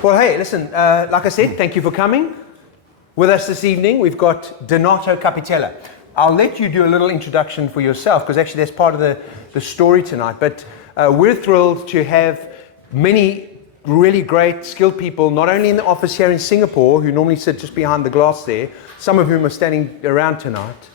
Well, hey, listen, like I said, thank you for coming. With us this evening, we've got Donato Capitella. I'll let you do a little introduction for yourself, because actually that's part of the story tonight. But we're thrilled to have many really great, skilled people, not only in the office here in Singapore, who normally sit just behind the glass there, some of whom are standing around tonight.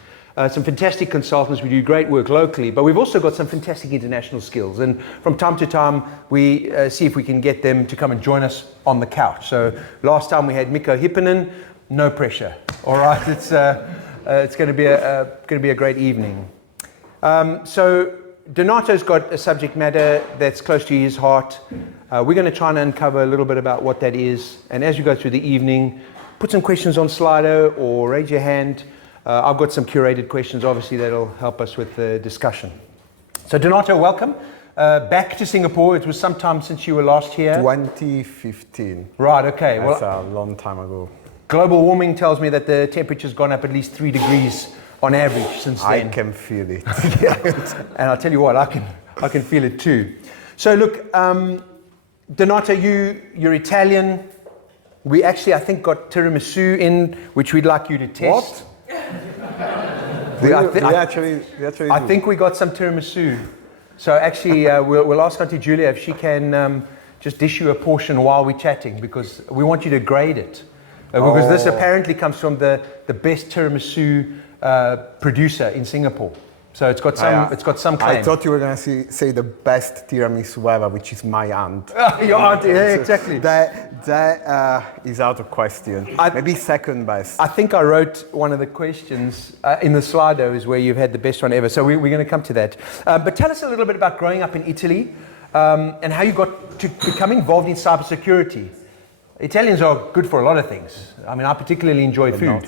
Some fantastic consultants who do great work locally, but we've also got some fantastic international skills. And from time to time, we see if we can get them to come and join us on the couch. So last time we had Mikko Hipponen, no pressure. All right, it's going to be a great evening. So Donato's got a subject matter that's close to his heart. We're going to try and uncover a little bit about what that is. And as you go through the evening, put some questions on Slido or raise your hand. I've got some curated questions, obviously, that'll help us with the discussion. So Donato, welcome. Back to Singapore. It was some time since you were last here. 2015. Right, okay. That's a long time ago. Global warming tells me that the temperature's gone up at least 3 degrees on average since then. I can feel it. And I'll tell you what, I can feel it too. So look, Donato, you're Italian. We actually, I think, got tiramisu in, which we'd like you to test. What? I think we got some tiramisu. So actually, we'll ask Auntie Julia if she can just dish you a portion while we're chatting, because we want you to grade it. Because this apparently comes from the best tiramisu producer in Singapore. So it's got some claim. I thought you were going to say the best tiramisu ever, which is my aunt. Your aunt, yeah, exactly. That is out of question. Maybe second best. I think I wrote one of the questions in the Slido is where you've had the best one ever. So we're going to come to that. But tell us a little bit about growing up in Italy and how you got to become involved in cybersecurity. Italians are good for a lot of things. I mean, I particularly enjoy food.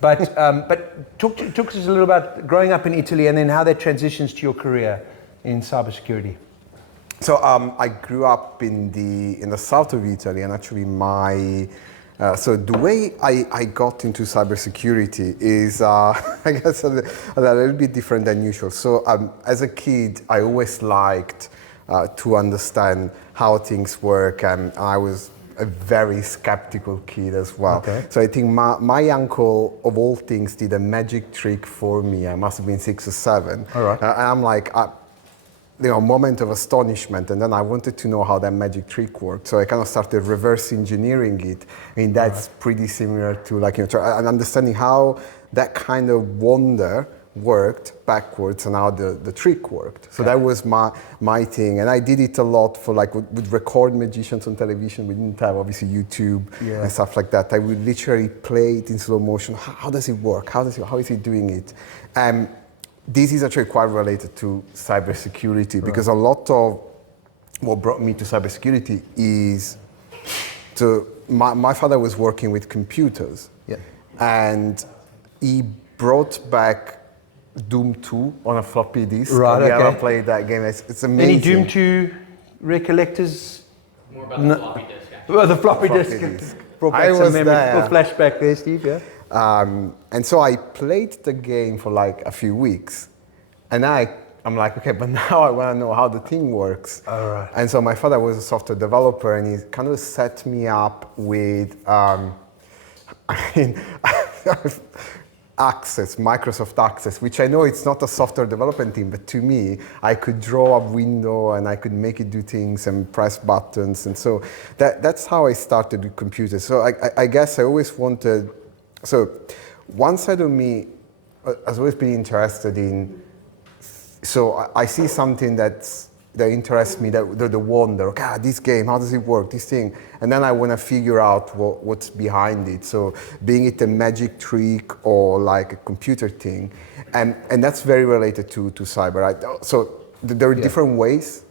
But talk to us a little about growing up in Italy and then how that transitions to your career in cybersecurity. So I grew up in the south of Italy, and actually so the way I got into cybersecurity is, I guess, a little bit different than usual. So as a kid, I always liked to understand how things work, and I was a very skeptical kid as well. Okay. So I think my uncle, of all things, did a magic trick for me. I must have been 6 or 7. All right. And I'm like, a moment of astonishment, and then I wanted to know how that magic trick worked. So I kind of started reverse engineering it. I mean, that's pretty similar to and understanding how that kind of wonder worked backwards and how the trick worked. So that was my thing, and I did it a lot for would record magicians on television. We didn't have obviously YouTube and stuff like that. I would literally play it in slow motion. How does it work? How is he doing it? This is actually quite related to cybersecurity, because a lot of what brought me to cybersecurity is my father was working with computers, and he brought back Doom 2 on a floppy disk. Right, Have you ever played that game? It's amazing. Any Doom 2 recollectors? More about the floppy disk, actually. Well, the floppy disk. I was there. Little flashback there, Steve, yeah? And so I played the game for a few weeks, and I'm like, okay, but now I want to know how the thing works. All right. And so my father was a software developer, and he kind of set me up with, Access, Microsoft Access, which I know it's not a software development team, but to me, I could draw a window and I could make it do things and press buttons. And so that's how I started with computers. So I guess I always wanted, so one side of me has always been interested in, so I see something that interests me, the wonder, okay, this game, how does it work, this thing? And then I want to figure out what's behind it. So being it a magic trick or like a computer thing. And that's very related to cyber. Right? So there are different ways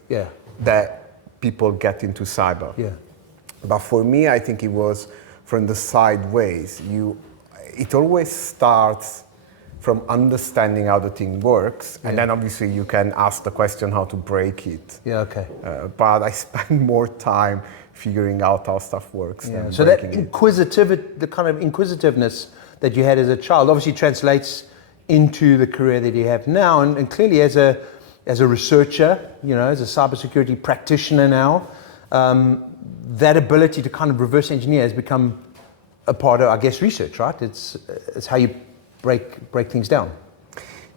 that people get into cyber. Yeah. But for me, I think it was from the sideways. It always starts from understanding how the thing works, and then obviously you can ask the question how to break it. Yeah, okay. But I spend more time figuring out how stuff works. Than so that the kind of inquisitiveness that you had as a child obviously translates into the career that you have now, and clearly as a that ability to kind of reverse engineer has become a part of, I guess, research, right? It's how you break things down.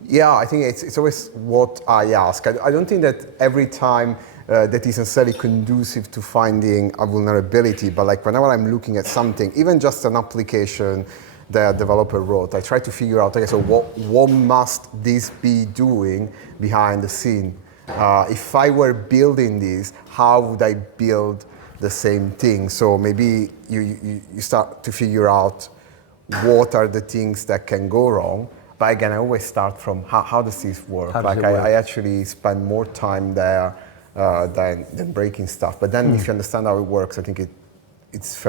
Yeah, I think it's always what I ask. I don't think that every time that is necessarily conducive to finding a vulnerability, but like whenever I'm looking at something, even just an application that a developer wrote, I try to figure out, okay, so what must this be doing behind the scene? If I were building this, how would I build the same thing? So maybe you start to figure out what are the things that can go wrong. But again, I always start from how does this work? I actually spend more time there than breaking stuff. But then if you understand how it works, I think it's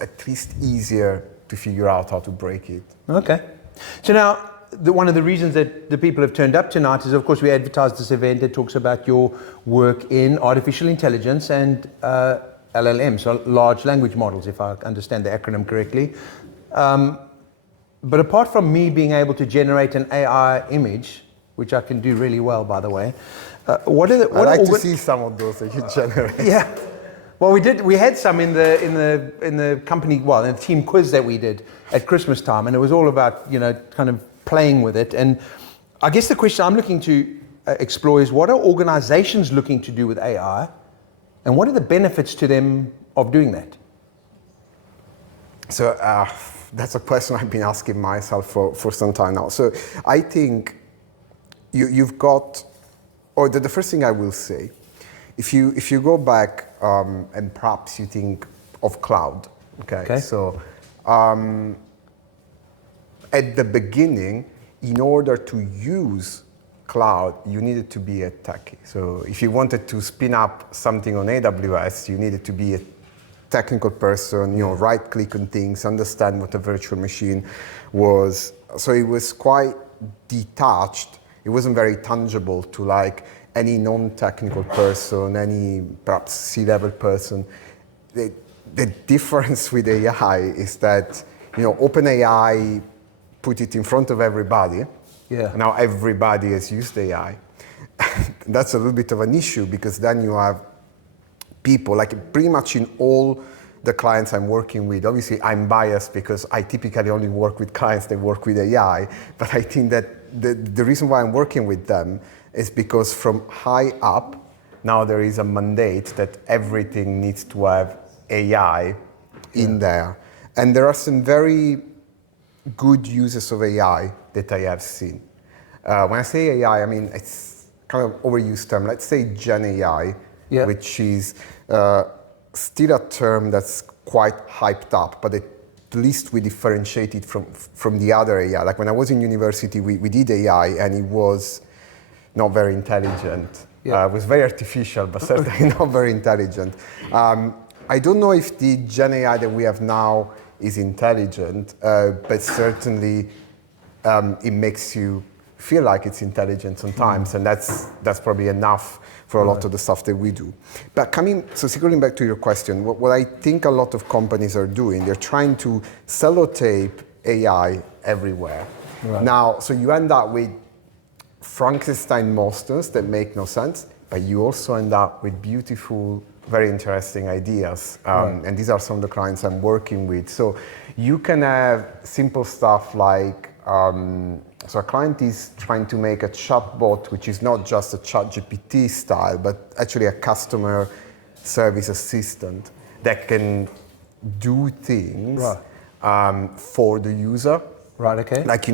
at least easier to figure out how to break it. Okay. So now, one of the reasons that the people have turned up tonight is, of course, we advertised this event that talks about your work in artificial intelligence and LLM, so large language models, if I understand the acronym correctly. But apart from me being able to generate an AI image, which I can do really well, by the way, I'd like to see some of those that you generate. Yeah. Well, we had some in the company, in the team quiz that we did at Christmas time, and it was all about, kind of playing with it. And I guess the question I'm looking to explore is, what are organizations looking to do with AI, and what are the benefits to them of doing that? So that's a question I've been asking myself for some time now. So I think you've got, or the first thing I will say, if you go back and perhaps you think of cloud, okay? So at the beginning, in order to use cloud, you needed to be a techie. So if you wanted to spin up something on AWS, you needed to be a technical person, right-click on things, understand what a virtual machine was. So it was quite detached. It wasn't very tangible to like any non-technical person, any perhaps C-level person. The difference with AI is that, OpenAI put it in front of everybody. Yeah. Now everybody has used AI. That's a little bit of an issue because then you have people, like pretty much in all the clients I'm working with, obviously I'm biased because I typically only work with clients that work with AI, but I think that the reason why I'm working with them is because from high up, now there is a mandate that everything needs to have AI in there. And there are some very good uses of AI that I have seen. When I say AI, I mean, it's kind of overused term. Let's say Gen AI, which is still a term that's quite hyped up, but at least we differentiate it from the other AI. Like when I was in university, we did AI and it was not very intelligent. It was very artificial, but certainly not very intelligent. I don't know if the Gen AI that we have now is intelligent, but certainly it makes you feel like it's intelligent sometimes, and that's probably enough for a lot of the stuff that we do. But circling back to your question, what I think a lot of companies are doing, they're trying to sellotape AI everywhere. Right. Now, so you end up with Frankenstein monsters that make no sense, but you also end up with beautiful, very interesting ideas. And these are some of the clients I'm working with. So you can have simple stuff like, so a client is trying to make a chatbot, which is not just a ChatGPT style, but actually a customer service assistant that can do things for the user. Right, okay. Like,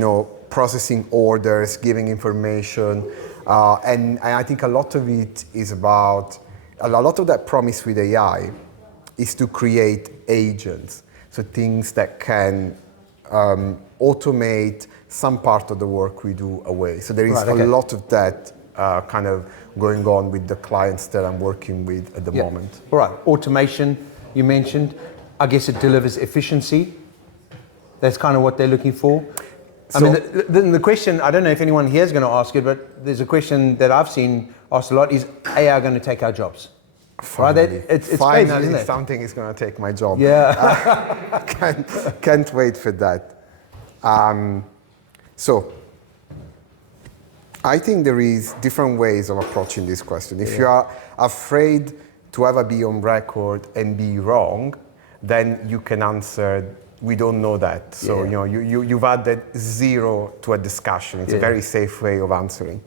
processing orders, giving information. And I think a lot of it is about, a lot of that promise with AI is to create agents. So things that can automate some part of the work we do away. So there is a lot of that kind of going on with the clients that I'm working with at the moment. All right, automation, you mentioned. I guess it delivers efficiency. That's kind of what they're looking for. I mean, the question, I don't know if anyone here is going to ask it, but there's a question that I've seen asked a lot, is AI going to take our jobs? Finally, it's crazy, isn't it? Something is going to take my job. Yeah. Can't wait for that. So I think there is different ways of approaching this question. If you are afraid to ever be on record and be wrong, then you can answer, we don't know that. So you've added zero to a discussion. It's a very safe way of answering.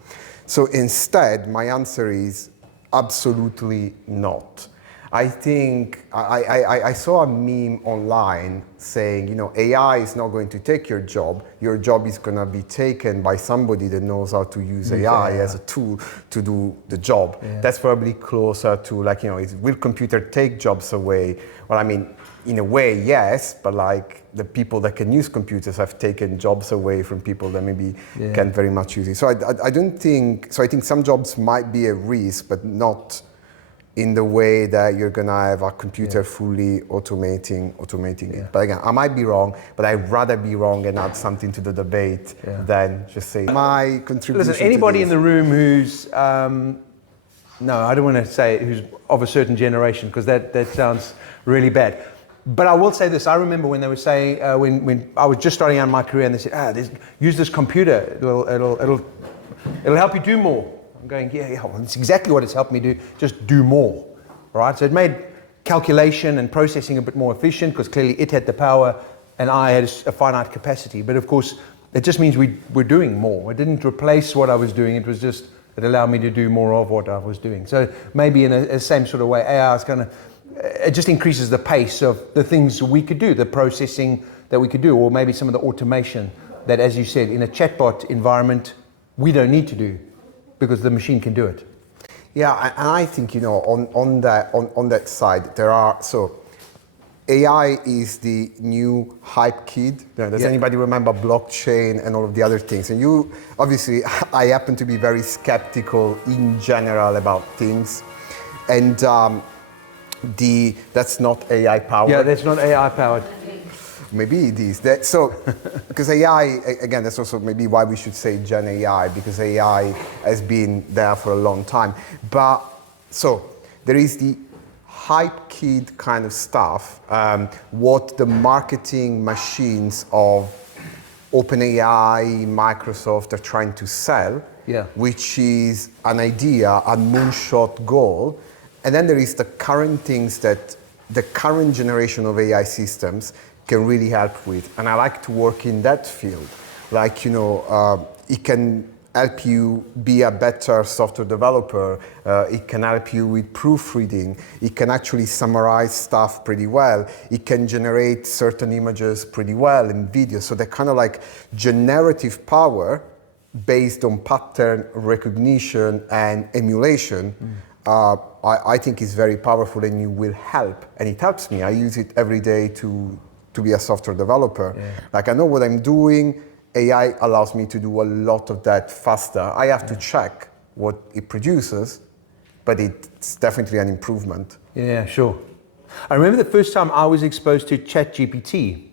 So instead, my answer is absolutely not. I think I saw a meme online saying, AI is not going to take your job is going to be taken by somebody that knows how to use AI as a tool to do the job. Yeah. That's probably closer to will computer take jobs away? Well, I mean, in a way, yes, but the people that can use computers have taken jobs away from people that maybe can't very much use it. So I think some jobs might be a risk, but not in the way that you're gonna have a computer fully automating it. But again, I might be wrong, but I'd rather be wrong and add something to the debate than just say my contribution. Listen, anybody in the room who's no, I don't want to say who's of a certain generation, because that sounds really bad. But I will say this: I remember when they were saying when I was just starting out my career, and they said, use this computer; it'll help you do more. I'm going, well, that's exactly what it's helped me do, just do more, right? So it made calculation and processing a bit more efficient, because clearly it had the power and I had a finite capacity. But of course, it just means we're doing more. It didn't replace what I was doing, it allowed me to do more of what I was doing. So maybe in a same sort of way, AI is it just increases the pace of the things we could do, the processing that we could do, or maybe some of the automation that, as you said, in a chatbot environment, we don't need to do, because the machine can do it. Yeah, and I think on that side there are AI is the new hype kid. Does anybody remember blockchain and all of the other things? And you obviously, I happen to be very skeptical in general about things, and that's not AI powered. Yeah, that's not AI powered. Maybe it is. Because AI, again, that's also maybe why we should say Gen AI, because AI has been there for a long time. But there is the hype kid kind of stuff, what the marketing machines of OpenAI, Microsoft are trying to sell, which is an idea, a moonshot goal. And then there is the current things that the current generation of AI systems can really help with. And I like to work in that field. It can help you be a better software developer. It can help you with proofreading. It can actually summarize stuff pretty well. It can generate certain images pretty well in video. So that kind of generative power based on pattern recognition and emulation, I think is very powerful, and you will help. And it helps me. I use it every day to be a software developer. I know what I'm doing. AI allows me to do a lot of that faster. I have to check what it produces, but it's definitely an improvement. Yeah, sure. I remember the first time I was exposed to ChatGPT,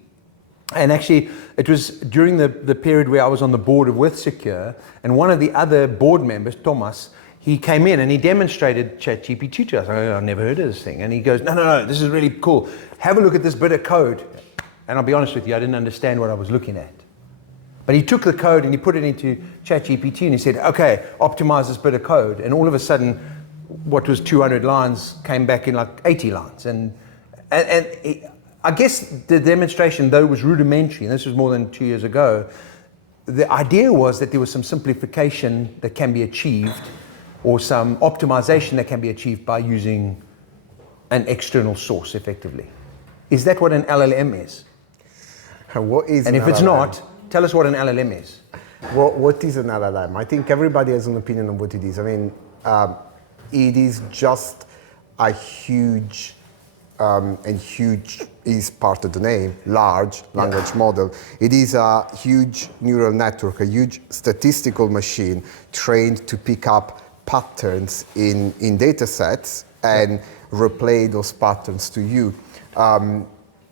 and actually it was during the period where I was on the board of WithSecure, and one of the other board members, Thomas, he came in and he demonstrated ChatGPT to us. I go, I've never heard of this thing. And he goes, no, this is really cool. Have a look at this bit of code. And I'll be honest with you, I didn't understand what I was looking at. But he took the code and he put it into ChatGPT and he said, okay, optimize this bit of code. And all of a sudden, what was 200 lines came back in 80 lines. And I guess the demonstration, though, was rudimentary, and this was more than 2 years ago, the idea was that there was some simplification that can be achieved, or some optimization that can be achieved by using an external source effectively. Is that what an LLM is? What is and if it's not, tell us what an LLM is. What is an LLM? I think everybody has an opinion on what it is. I mean, it is just a huge, and huge is part of the name, large language model. It is a huge neural network, a huge statistical machine trained to pick up patterns in data sets and replay those patterns to you.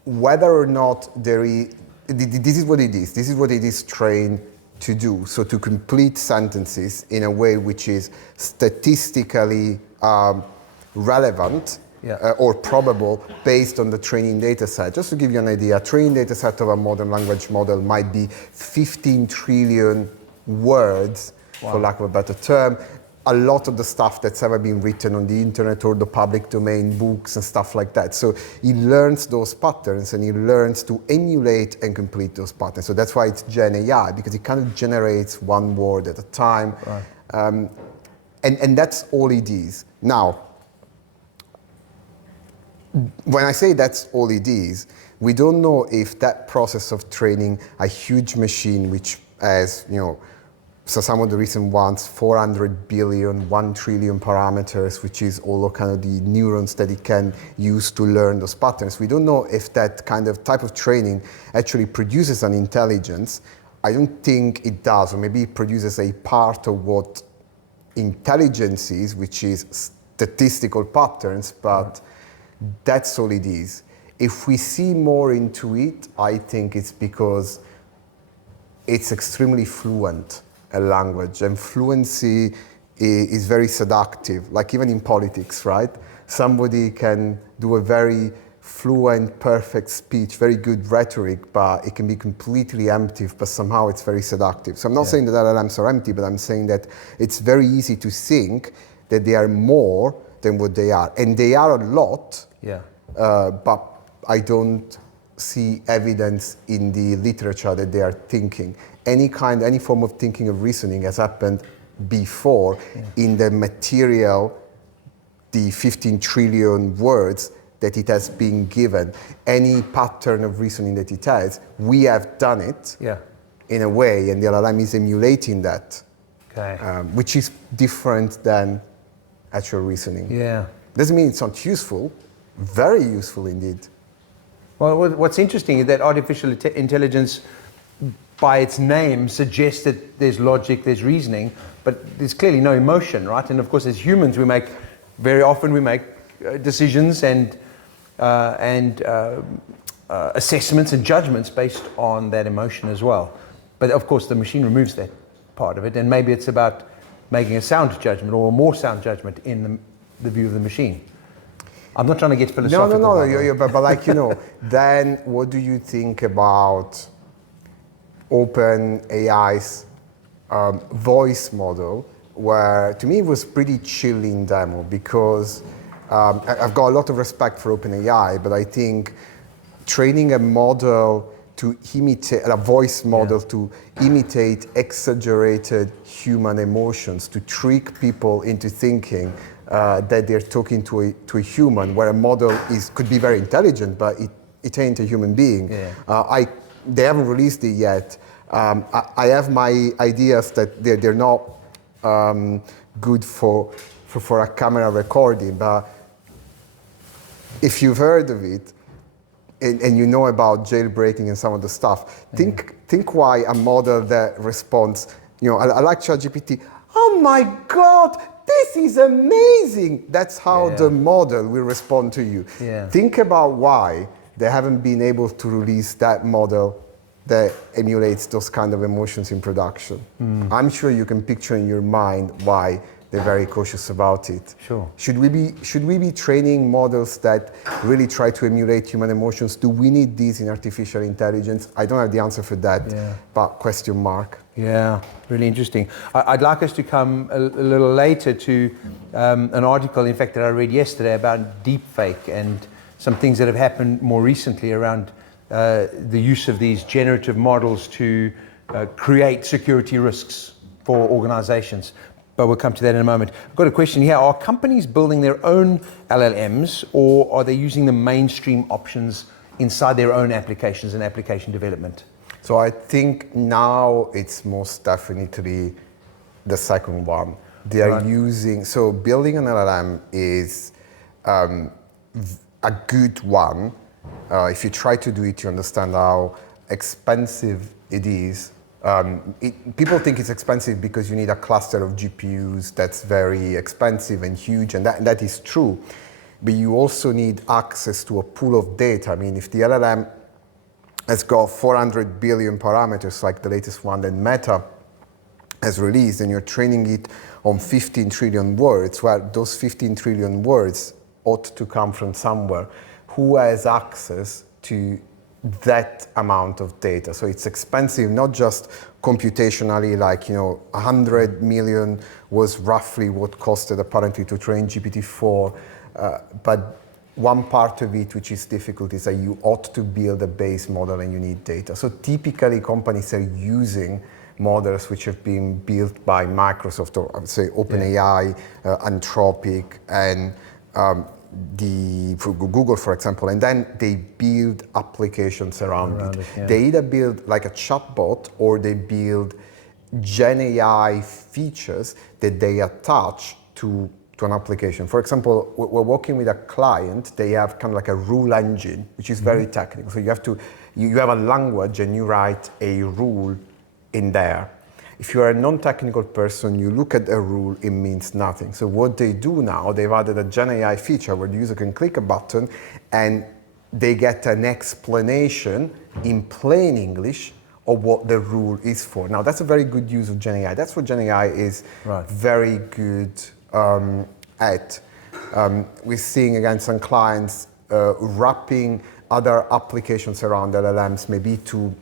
Whether or not this is what it is. This is what it is trained to do. So to complete sentences in a way which is statistically relevant or probable based on the training data set. Just to give you an idea, a training data set of a modern language model might be 15 trillion words, for lack of a better term. a lot of the stuff that's ever been written on the internet or the public domain, books and stuff like that. So he learns those patterns and he learns to emulate and complete those patterns. So that's why it's Gen AI, because it kind of generates one word at a time. Right. And that's all it is. Now, when I say that's all it is, we don't know if that process of training a huge machine which has, so some of the recent ones, 400 billion, 1 trillion parameters, which is all kind of the neurons that it can use to learn those patterns. We don't know if that kind of type of training actually produces an intelligence. I don't think it does, or maybe it produces a part of what intelligence is, which is statistical patterns, but that's all it is. If we see more into it, I think it's because it's extremely fluent, a language, and fluency is very seductive, like even in politics, right? Somebody can do a very fluent, perfect speech, very good rhetoric, but it can be completely empty, but somehow it's very seductive. So I'm not saying that LLMs are empty, but I'm saying that it's very easy to think that they are more than what they are. And they are a lot, but I don't see evidence in the literature that they are thinking. Any form of thinking of reasoning has happened before in the material, the 15 trillion words that it has been given. Any pattern of reasoning that it has, we have done it in a way, and the LLM is emulating that, which is different than actual reasoning. Doesn't mean it's not useful, very useful indeed. Well, what's interesting is that artificial intelligence, by its name, suggests that there's logic, there's reasoning, but there's clearly no emotion, right? And of course, as humans, very often we make decisions and assessments and judgments based on that emotion as well. But of course, the machine removes that part of it, and maybe it's about making a sound judgment or a more sound judgment in the view of the machine. I'm not trying to get philosophical. No, but then what do you think about OpenAI's voice model, where to me it was pretty chilling demo, because I've got a lot of respect for OpenAI, but I think training a model to imitate, a voice model to imitate exaggerated human emotions, to trick people into thinking that they're talking to a human, where a model could be very intelligent, but it ain't a human being. They haven't released it yet. I have my ideas that they're not good for a camera recording, but if you've heard of it and you know about jailbreaking and some of the stuff, think why a model that responds, I like ChatGPT, oh my God, this is amazing. That's how the model will respond to you. Think about why they haven't been able to release that model that emulates those kind of emotions in production. I'm sure you can picture in your mind why they're very cautious about it. Sure. Should we be training models that really try to emulate human emotions? Do we need these in artificial intelligence? I don't have the answer for that, but question mark. Yeah, really interesting. I'd like us to come a little later to an article, in fact, that I read yesterday about deepfake and some things that have happened more recently around the use of these generative models to create security risks for organizations. But we'll come to that in a moment. I've got a question here. Are companies building their own LLMs, or are they using the mainstream options inside their own applications and application development? So I think now it's most definitely the second one. They are using, so building an LLM is a good one. If you try to do it, you understand how expensive it is. People think it's expensive because you need a cluster of GPUs that's very expensive and huge, and that is true. But you also need access to a pool of data. I mean, if the LLM has got 400 billion parameters, like the latest one that Meta has released, and you're training it on 15 trillion words, well, those 15 trillion words ought to come from somewhere. Who has access to that amount of data. So it's expensive, not just computationally, like, 100 million was roughly what costed apparently to train GPT-4, but one part of it which is difficult is that you ought to build a base model and you need data. So typically companies are using models which have been built by Microsoft, or I would say OpenAI, Anthropic, and for Google, for example, and then they build applications around it. Yeah. They either build like a chatbot or they build Gen AI features that they attach to an application. For example, we're working with a client, they have kind of like a rule engine, which is very technical. So you have a language and you write a rule in there. If you are a non-technical person, you look at a rule, it means nothing. So what they do now, they've added a Gen AI feature where the user can click a button and they get an explanation in plain English of what the rule is for. Now, that's a very good use of Gen AI. That's what Gen AI is very good at. We're seeing, again, some clients wrapping other applications around LLMs, maybe to,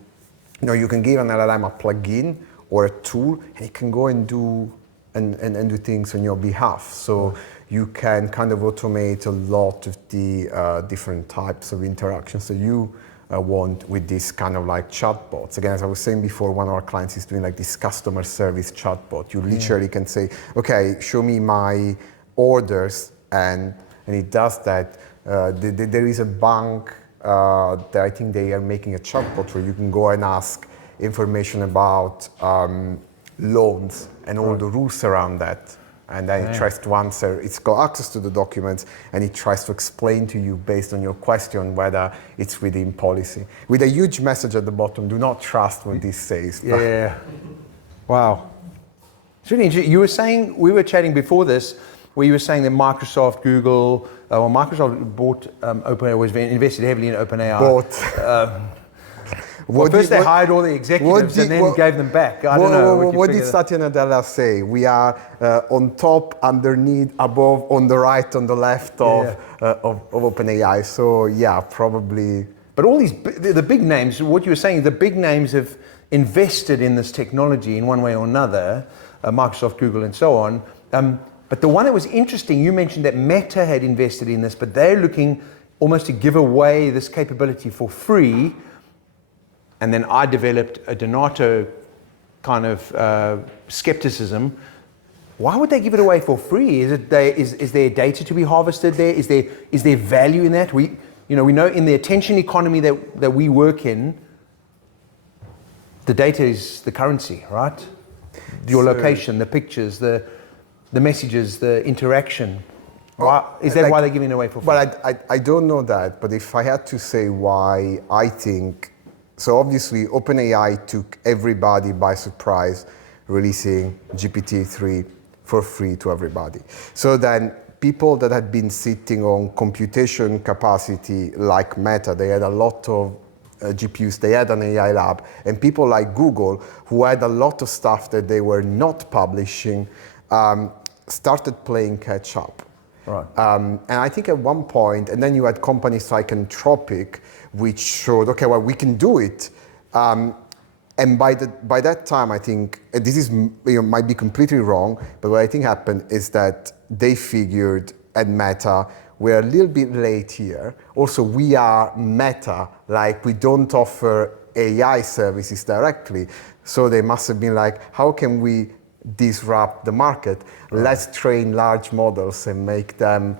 you can give an LLM a plugin or a tool, and it can go and do things on your behalf. So you can kind of automate a lot of the different types of interactions that you want with this kind of like chatbots. Again, as I was saying before, one of our clients is doing like this customer service chatbot. You literally can say, okay, show me my orders, and it does that. There is a bank that I think they are making a chatbot where you can go and ask information about loans and all the rules around that. And then it tries to answer, it's got access to the documents, and it tries to explain to you based on your question whether it's within policy. With a huge message at the bottom, do not trust what this says. Yeah. Wow. It's really interesting. You were saying, we were chatting before this, where you were saying that Microsoft, Google, Microsoft bought OpenAI, was invested heavily in OpenAI. First they hired all the executives and then gave them back. I don't know. What did Satya Nadella say? We are on top, underneath, above, on the right, on the left of OpenAI. So yeah, probably. But all these, the big names, what you were saying, the big names have invested in this technology in one way or another, Microsoft, Google, and so on. But the one that was interesting, you mentioned that Meta had invested in this, but they're looking almost to give away this capability for free. And then I developed a Donato kind of skepticism. Why would they give it away for free? Is there data to be harvested there? Is there value in that? We know in the attention economy that we work in, the data is the currency, right? Your location, the pictures, the messages, the interaction. Is that why they're giving it away for free? Well, I don't know that, but if I had to say why, I think. So obviously, OpenAI took everybody by surprise, releasing GPT-3 for free to everybody. So then people that had been sitting on computation capacity like Meta, they had a lot of GPUs, they had an AI lab, and people like Google, who had a lot of stuff that they were not publishing, started playing catch up. Right. And I think at one point, and then you had companies like Anthropic, which showed, okay, well, we can do it. And by that time, I think, this is might be completely wrong, but what I think happened is that they figured at Meta, we're a little bit late here. Also, we are Meta, like we don't offer AI services directly. So they must have been like, how can we disrupt the market? Let's train large models and make them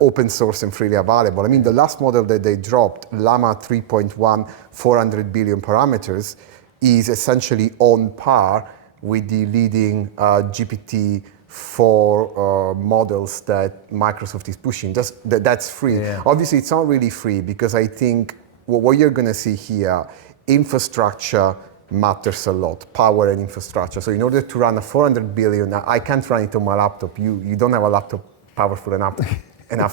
open source and freely available. I mean, the last model that they dropped, Llama 3.1, 400 billion parameters, is essentially on par with the leading GPT-4 models that Microsoft is pushing. That's free. Yeah. Obviously, it's not really free because I think what you're going to see here, infrastructure matters a lot, power and infrastructure. So in order to run a 400 billion, I can't run it on my laptop. You don't have a laptop powerful enough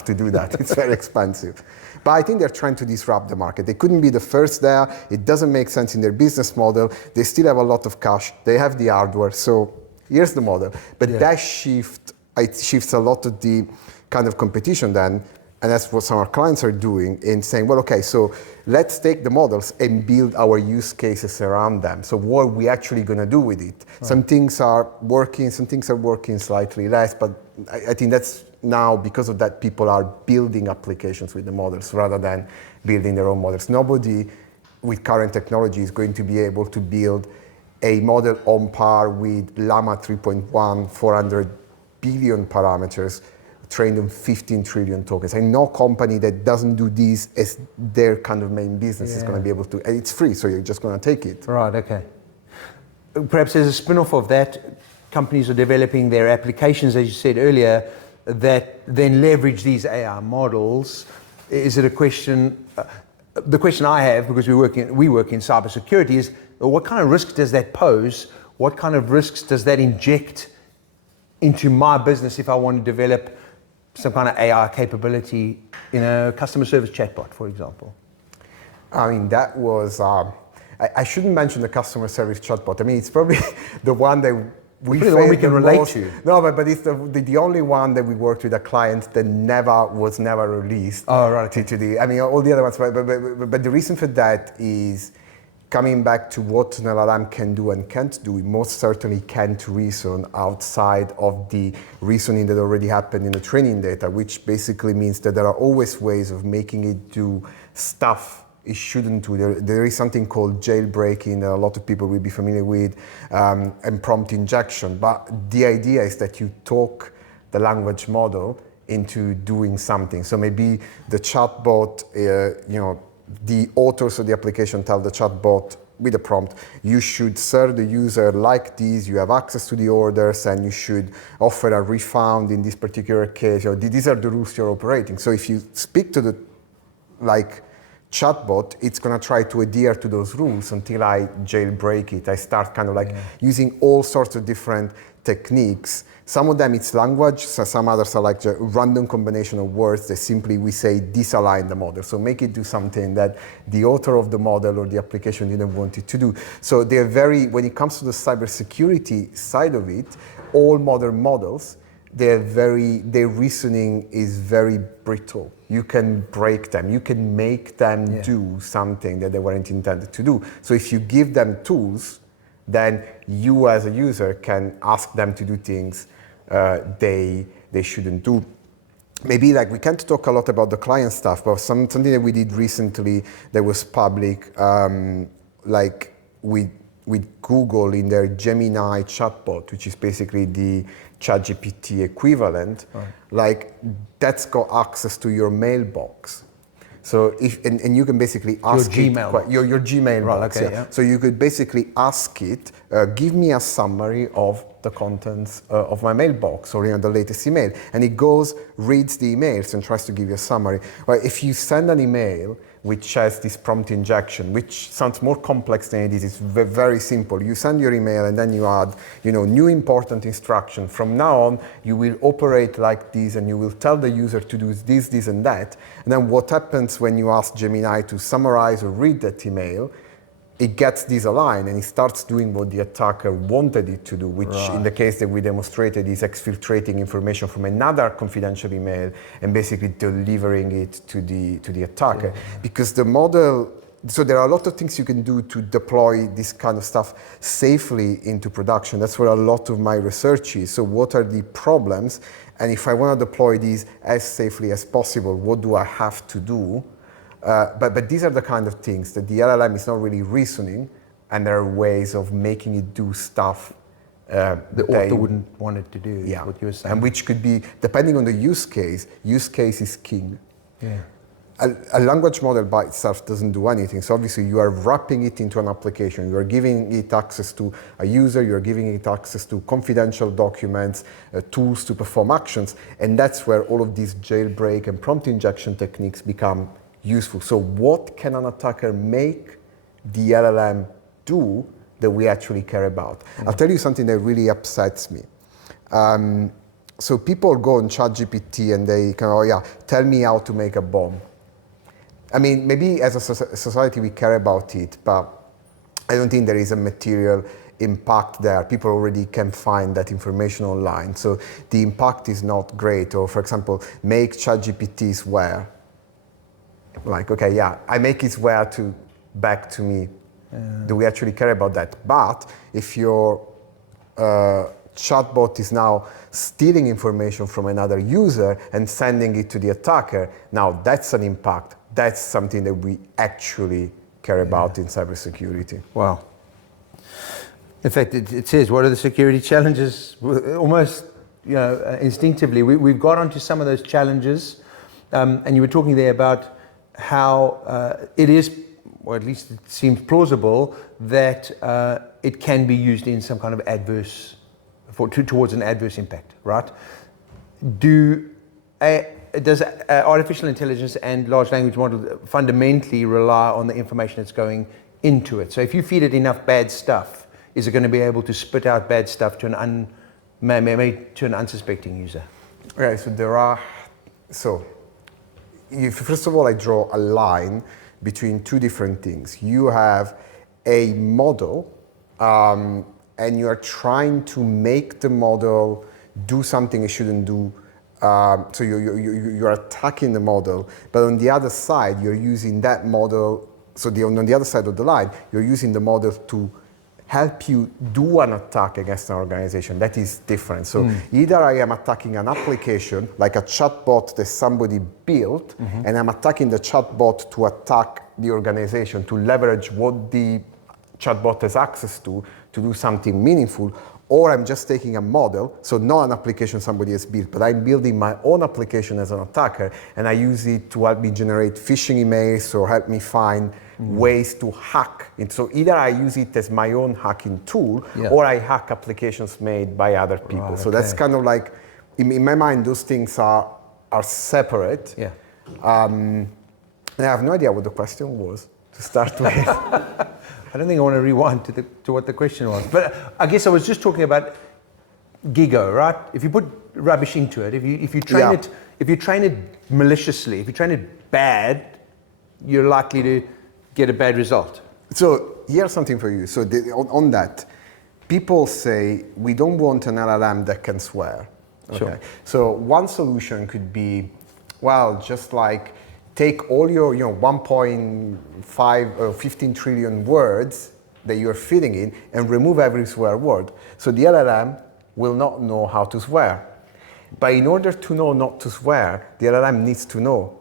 to do that. It's very expensive. But I think they're trying to disrupt the market. They couldn't be the first there. It doesn't make sense in their business model. They still have a lot of cash. They have the hardware. So here's the model. But that shifts a lot of the kind of competition then. and that's what some of our clients are doing in saying, well, okay, so let's take the models and build our use cases around them. So what are we actually going to do with it? Right. Some things are working slightly less, but I think that's now, because of that, people are building applications with the models rather than building their own models. Nobody with current technology is going to be able to build a model on par with Llama 3.1, 400 billion parameters, trained on 15 trillion tokens. And no company that doesn't do this as their kind of main business is going to be able to, and it's free, so you're just going to take it. Right, okay. Perhaps as a spin-off of that, companies are developing their applications, as you said earlier, that then leverage these AI models. Is it a question, the question I have, because we work in cybersecurity, is what kind of risk does that pose? What kind of risks does that inject into my business if I want to develop some kind of AI capability in a customer service chatbot, for example? I mean, that was, I shouldn't mention the customer service chatbot. I mean, it's probably the one that we can relate to. No, but it's the only one that we worked with a client that was never released. Oh, right. To the, I mean, all the other ones, but the reason for that is coming back to what an LLM can do and can't do. It most certainly can't reason outside of the reasoning that already happened in the training data, which basically means that there are always ways of making it do stuff it shouldn't do. There is something called jailbreaking that a lot of people will be familiar with, and prompt injection. But the idea is that you talk the language model into doing something. So maybe the chatbot, the authors of the application tell the chatbot with a prompt, you should serve the user like this, you have access to the orders, and you should offer a refund in this particular case. These are the rules you're operating. So if you speak to the chatbot, it's going to try to adhere to those rules until I jailbreak it. I start kind of using all sorts of different techniques. Some of them it's language, so some others are like a random combination of words that simply we say disalign the model. So make it do something that the author of the model or the application didn't want it to do. So they're when it comes to the cybersecurity side of it, all modern models, their reasoning is very brittle. You can break them. You can make them do something that they weren't intended to do. So if you give them tools, then you as a user can ask them to do things they shouldn't do. Maybe we can't talk a lot about the client stuff, but something that we did recently that was public, with Google in their Gemini chatbot, which is basically the ChatGPT equivalent, that's got access to your mailbox. So and you can basically ask your Gmail. Your Gmail box. Okay, yeah. So you could basically ask it, give me a summary of the contents of my mailbox or the latest email, and it goes, reads the emails and tries to give you a summary. Well, if you send an email which has this prompt injection, which sounds more complex than it is, it's very simple. You send your email and then you add, new important instruction. From now on, you will operate like this and you will tell the user to do this, this, and that. And then what happens when you ask Gemini to summarize or read that email, it gets disaligned and it starts doing what the attacker wanted it to do, which in the case that we demonstrated is exfiltrating information from another confidential email and basically delivering it to the attacker. Because the model, so there are a lot of things you can do to deploy this kind of stuff safely into production. That's where a lot of my research is. So what are the problems? And if I want to deploy these as safely as possible, what do I have to do? But these are the kind of things that the LLM is not really reasoning, and there are ways of making it do stuff the author wouldn't want it to do, what you were saying. And which could be, depending on the use case is king. Yeah. A language model by itself doesn't do anything. So obviously you are wrapping it into an application. You are giving it access to a user, you are giving it access to confidential documents, tools to perform actions, and that's where all of these jailbreak and prompt injection techniques become useful. So what can an attacker make the LLM do that we actually care about? I'll tell you something that really upsets me. So people go on ChatGPT and they tell me how to make a bomb. I mean, maybe as a society we care about it, but I don't think there is a material impact there. People already can find that information online. So the impact is not great. Or for example, make ChatGPT swear. Like, okay, yeah, I make it swear back to me. Do we actually care about that? But if your chatbot is now stealing information from another user and sending it to the attacker, now that's an impact. That's something that we actually care about in cybersecurity. Wow. In fact, it says, what are the security challenges? Almost, instinctively, we've got onto some of those challenges. And you were talking there about how it is, or at least it seems plausible, that it can be used in some kind of towards an adverse impact, right? Does artificial intelligence and large language models fundamentally rely on the information that's going into it? So if you feed it enough bad stuff, is it going to be able to spit out bad stuff to an unsuspecting user? Okay, so first of all, I draw a line between two different things. You have a model, and you are trying to make the model do something it shouldn't do. So you're attacking the model, but on the other side, you're using that model. So on the other side of the line, you're using the model to help you do an attack against an organization. That is different. So either I am attacking an application, like a chatbot that somebody built, and I'm attacking the chatbot to attack the organization, to leverage what the chatbot has access to do something meaningful, or I'm just taking a model, so not an application somebody has built, but I'm building my own application as an attacker, and I use it to help me generate phishing emails or help me find ways to hack. And so either I use it as my own hacking tool, or I hack applications made by other people. Right, so that's kind of like, in my mind, those things are separate. Yeah. And I have no idea what the question was to start with. I don't think I want to rewind to what the question was, but I guess I was just talking about Gigo, right? If you put rubbish into it, if you train it maliciously, if you train it bad, you're likely to get a bad result. So here's something for you. So on that, people say we don't want an LLM that can swear. Okay. Sure. So one solution could be, well, just like take all your 1.5 or 15 trillion words that you're feeding in and remove every swear word. So the LLM will not know how to swear. But in order to know not to swear, the LLM needs to know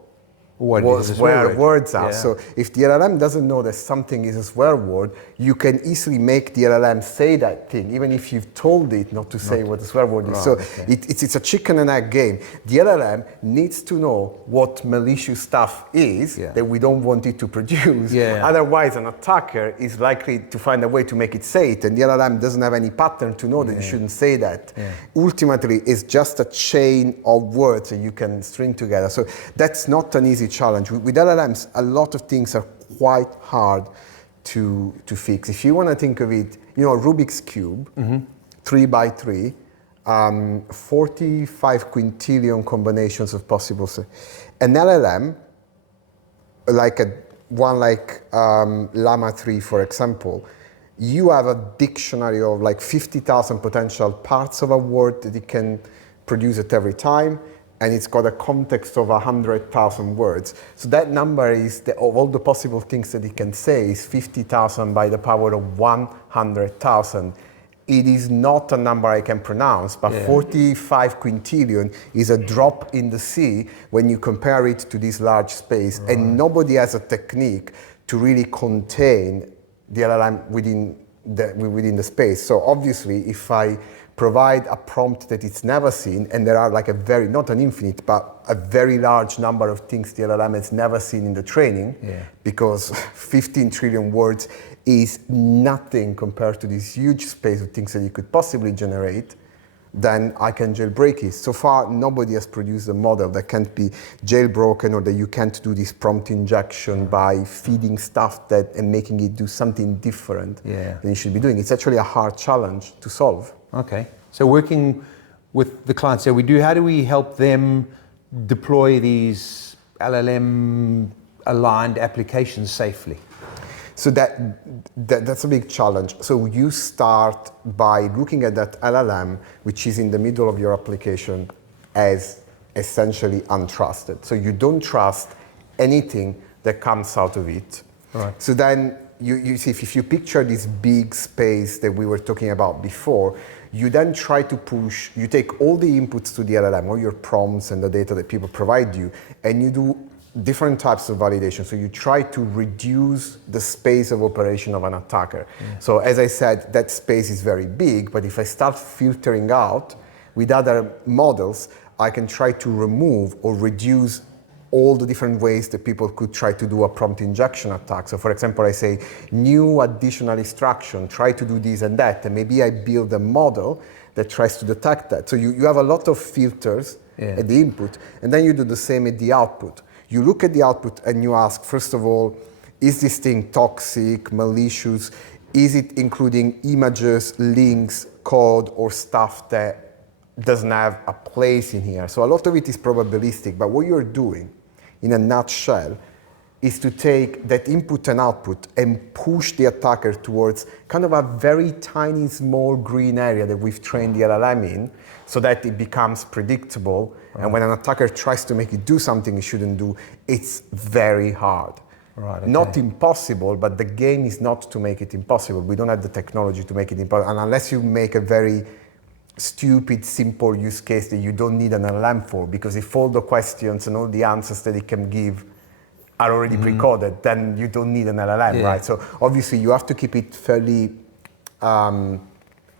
what swear words are. Yeah. So if the LLM doesn't know that something is a swear word, you can easily make the LLM say that thing, even if you've told it not to say what the swear word is. So it's a chicken and egg game. The LLM needs to know what malicious stuff is that we don't want it to produce. Otherwise, an attacker is likely to find a way to make it say it, and the LLM doesn't have any pattern to know that you shouldn't say that. Ultimately, it's just a chain of words that you can string together. So that's not an easy challenge. With LLMs, a lot of things are quite hard to fix. If you want to think of it, Rubik's Cube, 3 by 3, 45 quintillion combinations of possible. An LLM, like Llama 3, for example, you have a dictionary of like 50,000 potential parts of a word that it can produce at every time, and it's got a context of 100,000 words. So that number is, of all the possible things that it can say, is 50,000 by the power of 100,000. It is not a number I can pronounce, but 45 quintillion is a drop in the sea when you compare it to this large space, and nobody has a technique to really contain the LLM within the space. So obviously, if I provide a prompt that it's never seen, and there are like not an infinite, but a very large number of things the LLM has never seen in the training, because 15 trillion words is nothing compared to this huge space of things that you could possibly generate, then I can jailbreak it. So far, nobody has produced a model that can't be jailbroken, or that you can't do this prompt injection by feeding stuff and making it do something different than you should be doing. It's actually a hard challenge to solve. Okay, so working with the clients, how do we help them deploy these LLM aligned applications safely? So that's a big challenge. So you start by looking at that LLM, which is in the middle of your application, as essentially untrusted. So you don't trust anything that comes out of it. Right. So then you see, if you picture this big space that we were talking about before, you then try to push, you take all the inputs to the LLM, all your prompts and the data that people provide you, and you do different types of validation. So you try to reduce the space of operation of an attacker. So as I said, that space is very big, but if I start filtering out with other models, I can try to remove or reduce all the different ways that people could try to do a prompt injection attack. So for example, I say, new additional instruction, try to do this and that, and maybe I build a model that tries to detect that. So you have a lot of filters at the input, and then you do the same at the output. You look at the output and you ask, first of all, is this thing toxic, malicious? Is it including images, links, code, or stuff that doesn't have a place in here? So a lot of it is probabilistic, but what you're doing, in a nutshell, is to take that input and output and push the attacker towards kind of a very tiny, small green area that we've trained the LLM in, so that it becomes predictable. And when an attacker tries to make it do something it shouldn't do, it's very hard. Right, okay. Not impossible, but the game is not to make it impossible. We don't have the technology to make it impossible. And unless you make a very stupid, simple use case that you don't need an LLM for, because if all the questions and all the answers that it can give are already pre-coded, then you don't need an LLM, right? So obviously you have to keep it fairly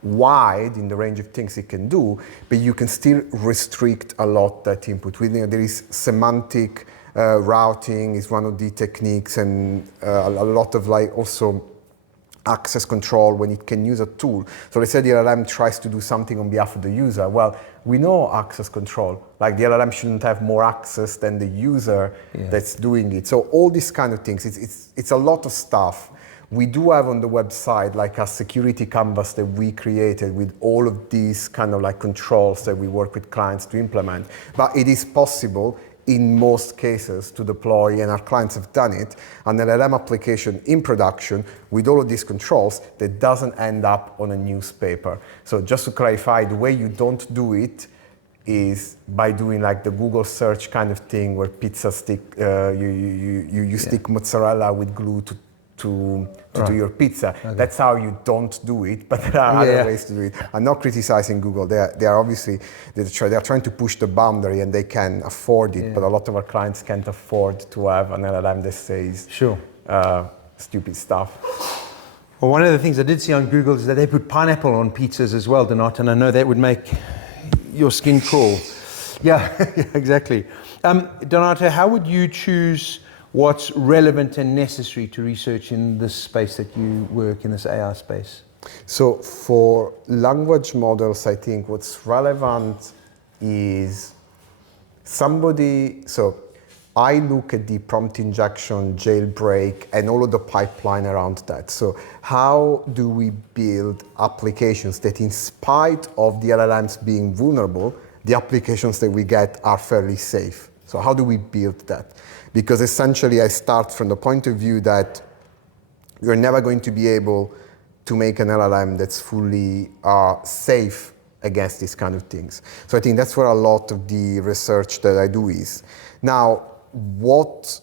wide in the range of things it can do, but you can still restrict a lot that input. There is semantic routing is one of the techniques, and a lot of also access control when it can use a tool. So let's say the LLM tries to do something on behalf of the user. Well, we know access control. Like the LLM shouldn't have more access than the user that's doing it. So all these kind of things, it's a lot of stuff. We do have on the website like a security canvas that we created with all of these kind of like controls that we work with clients to implement. But it is possible in most cases to deploy, and our clients have done it, an LLM application in production with all of these controls that doesn't end up on a newspaper. So just to clarify, the way you don't do it is by doing like the Google search kind of thing where pizza stick, you stick mozzarella with glue to do your pizza. Okay. That's how you don't do it, but there are other ways to do it. I'm not criticizing Google. They are obviously, they're trying to push the boundary and they can afford it, but a lot of our clients can't afford to have an LLM that says stupid stuff. Well, one of the things I did see on Google is that they put pineapple on pizzas as well, Donato, and I know that would make your skin crawl. Yeah, exactly. Donato, how would you choose what's relevant and necessary to research in this space that you work in, this AI space? So for language models, I think what's relevant is so I look at the prompt injection, jailbreak, and all of the pipeline around that. So how do we build applications that, in spite of the LLMs being vulnerable, the applications that we get are fairly safe? So how do we build that? Because essentially I start from the point of view that you're never going to be able to make an LLM that's fully safe against these kind of things. So I think that's where a lot of the research that I do is. Now, what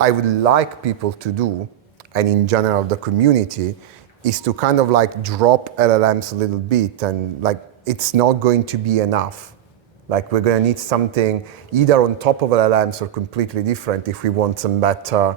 I would like people to do, and in general the community, is to kind of like drop LLMs a little bit, and like it's not going to be enough. Like we're going to need something either on top of LLMs or completely different if we want some better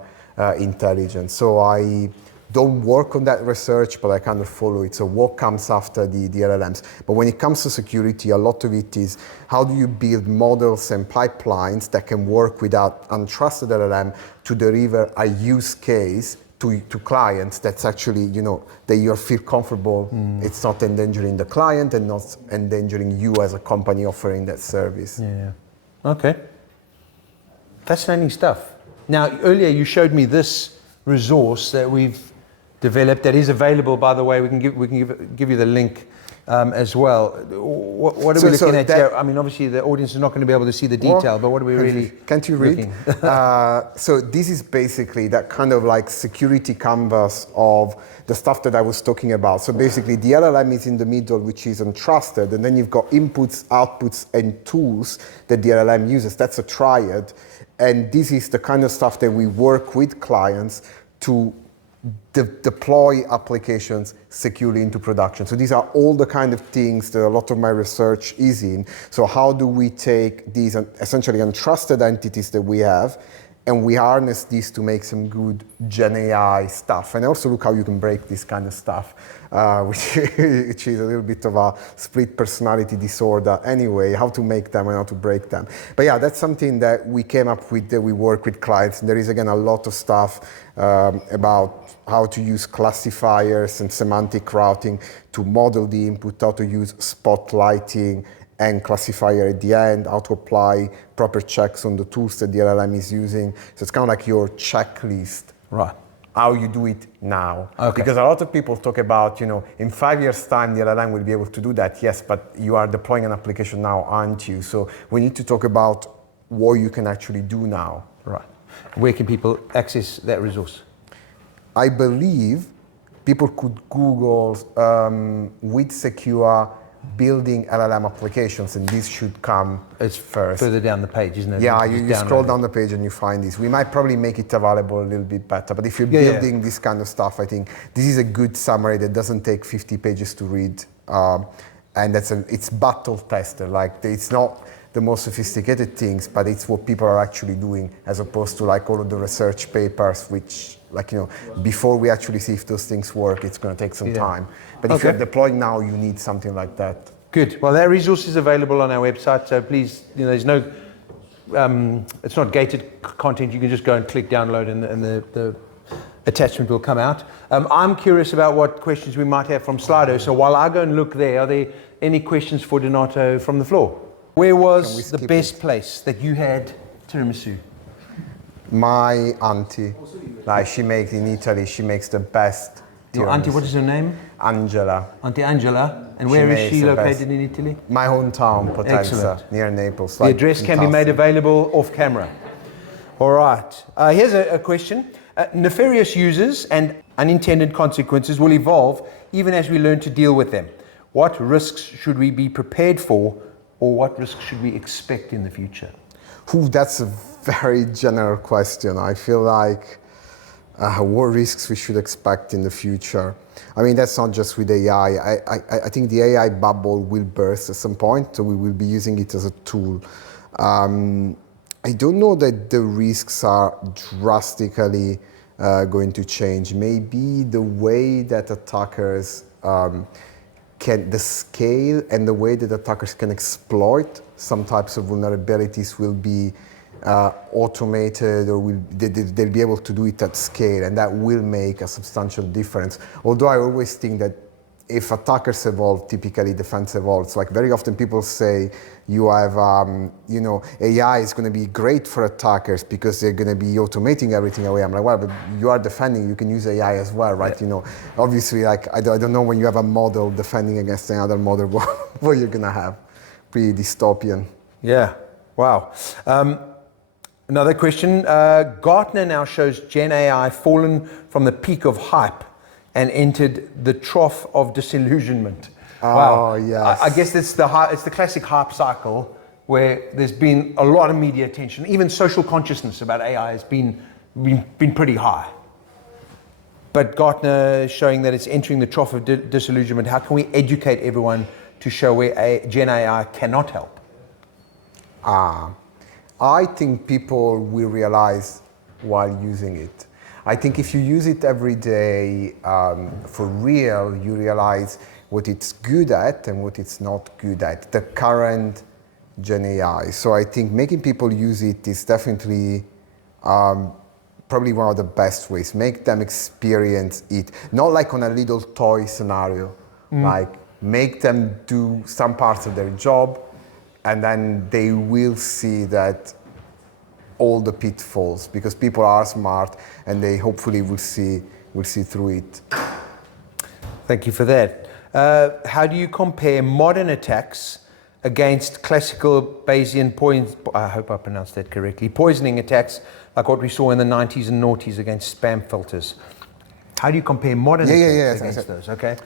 intelligence. So I don't work on that research, but I kind of follow it. So what comes after the LLMs? But when it comes to security, a lot of it is how do you build models and pipelines that can work without untrusted LLM to deliver a use case to clients that's actually, that you feel comfortable. It's not endangering the client and not endangering you as a company offering that service. Yeah. Okay. Fascinating stuff. Now, earlier you showed me this resource that we've developed that is available, by the way. We can give you the link as well. What are we looking at here? I mean, obviously the audience is not going to be able to see the detail, but what are we really Can't you read? So this is basically that kind of like security canvas of the stuff that I was talking about. So basically the LLM is in the middle, which is untrusted, and then you've got inputs, outputs, and tools that the LLM uses. That's a triad. And this is the kind of stuff that we work with clients to deploy applications securely into production. So these are all the kind of things that a lot of my research is in. So how do we take these essentially untrusted entities that we have, and we harness these to make some good Gen AI stuff. And also look how you can break this kind of stuff, which is a little bit of a split personality disorder anyway, how to make them and how to break them. But yeah, that's something that we came up with, that we work with clients. And there is, again, a lot of stuff about how to use classifiers and semantic routing to model the input, how to use spotlighting and classifier at the end, how to apply proper checks on the tools that the LLM is using. So it's kind of like your checklist. Right. How you do it now. Okay. Because a lot of people talk about, in 5 years' time, the LLM will be able to do that. Yes, but you are deploying an application now, aren't you? So we need to talk about what you can actually do now. Right. Where can people access that resource? I believe people could Google WithSecure building LLM applications, and this should come first. Further down the page, isn't it? Yeah, you scroll down the page and you find this. We might probably make it available a little bit better, but if you're building this kind of stuff, I think this is a good summary that doesn't take 50 pages to read, and it's battle tested. Like, it's not the most sophisticated things, but it's what people are actually doing, as opposed to like all of the research papers, which, before we actually see if those things work, it's going to take some time. But if you're deploying now, you need something like that. Good. Well, that resource is available on our website, so please, there's no, it's not gated content. You can just go and click download, and the attachment will come out. I'm curious about what questions we might have from Slido, so while I go and look there, are there any questions for Donato from the floor? Where was the best place that you had tiramisu? My auntie, she makes in Italy, she makes the best tiramisu. Your auntie, what is her name? Angela. Auntie Angela. And where is she located in Italy? My hometown, Potenza, near Naples. The address can be made available off camera. All right. Here's a question. Nefarious users and unintended consequences will evolve even as we learn to deal with them. What risks should we be prepared for, or what risks should we expect in the future? That's a very general question. I feel like what risks we should expect in the future. I mean, that's not just with AI. I think the AI bubble will burst at some point, so we will be using it as a tool. I don't know that the risks are drastically going to change. Maybe the way that attackers the scale and the way that attackers can exploit some types of vulnerabilities will be automated, or they'll be able to do it at scale, and that will make a substantial difference. Although I always think that if attackers evolve, typically defense evolves. Like, very often people say you have, AI is going to be great for attackers because they're going to be automating everything away. I'm like, well, but you are defending, you can use AI as well, right? Yeah. Obviously, I don't know, when you have a model defending against another model, what you're going to have. Pretty dystopian. Yeah, wow. Another question. Gartner now shows Gen AI fallen from the peak of hype and entered the trough of disillusionment. Oh, yes. I guess it's the classic hype cycle where there's been a lot of media attention. Even social consciousness about AI has been pretty high. But Gartner is showing that it's entering the trough of disillusionment. How can we educate everyone to show where Gen AI cannot help? I think people will realize while using it. I think if you use it every day for real, you realize what it's good at and what it's not good at, the current Gen AI. So I think making people use it is definitely probably one of the best ways. Make them experience it, not like on a little toy scenario, like make them do some parts of their job, and then they will see that all the pitfalls, because people are smart and they hopefully will see through it. Thank you for that. How do you compare modern attacks against classical Bayesian I hope I pronounced that correctly, poisoning attacks like what we saw in the 90s and noughties against spam filters? How do you compare modern attacks against those? Okay.